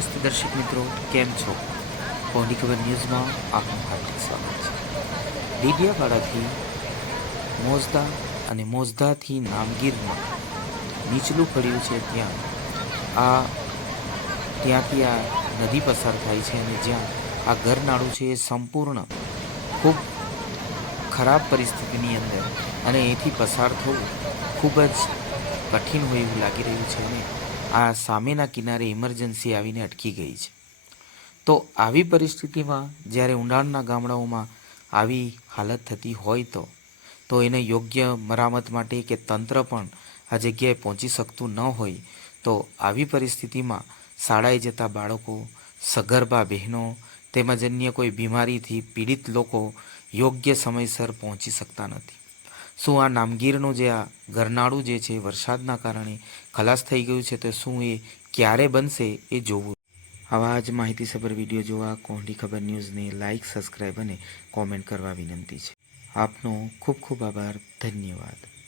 નમસ્તે દર્શક મિત્રો, કેમ છો? ખબર ન્યૂઝમાં આપનું હાર્દિક સ્વાગત છે. ડેડિયાપાડાથી મોજદા અને મોજદાથી નામગીરમાં નીચલું પડ્યું છે ત્યાં. આ ત્યાંથી આ નદી પસાર થાય છે અને જ્યાં આ ઘરનાળું છે એ સંપૂર્ણ ખૂબ ખરાબ પરિસ્થિતિની અંદર અને એથી પસાર થવું ખૂબ જ કઠિન હોય એવું લાગી રહ્યું છે અને આ સામેના કિનારે ઇમરજન્સી આવીને અટકી ગઈ છે. તો આવી પરિસ્થિતિમાં જ્યારે ઊંડાણના ગામડાઓમાં આવી હાલત થતી હોય તો તો એને યોગ્ય મરામત માટે કે તંત્ર પણ આ જગ્યાએ પહોંચી શકતું ન હોય, તો આવી પરિસ્થિતિમાં શાળાએ જતા બાળકો, સગર્ભા બહેનો તેમજ અન્ય કોઈ બીમારીથી પીડિત લોકો યોગ્ય સમયસર પહોંચી શકતા નથી. શું આ નામગીરનું જે આ ગરનાળું જે છે વરસાદના કારણે ખલાસ થઈ ગયું છે, તો શું એ ક્યારે બનશે એ જોવું. આવા જ માહિતીસભર વીડિયો જોવા કોહલી ખબર ન્યૂઝને લાઇક સબસ્ક્રાઈબ અને કોમેન્ટ કરવા વિનંતી છે. આપનો ખૂબ ખૂબ આભાર. ધન્યવાદ.